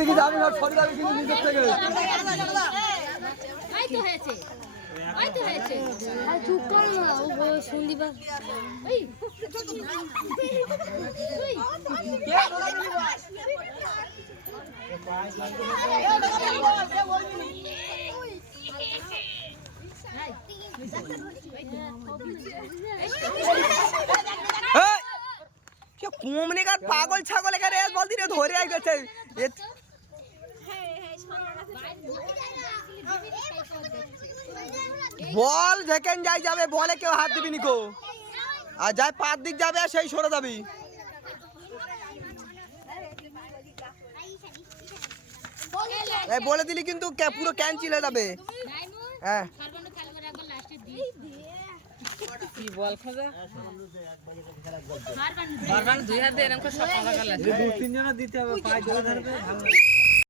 থেকে যাবি না সরে যাবি কিন্তু নিজের থেকে এই তো হয়েছে এই তো হয়েছে আর চুপ কর না ও শুনলি বা এই কুমনি কার পাগল ছাগল এখানে বলতি রে ধরে আই গেছে বল যেখানে যাই যাবে বলে কেউ হাত দিবি নিকো আর যাই পাঁচ দিক যাবে আর সেই সরে যাবি বলে দিলি কিন্তু পুরো ক্যান্সেল হয়ে যাবে হ্যাঁ কি বল খোঁজা বারবার দুই হাত দিয়ে এরকম সব পাকা গেল 2-3 জন দিতে হবে পাঁচ ধরে ধরবে ভালো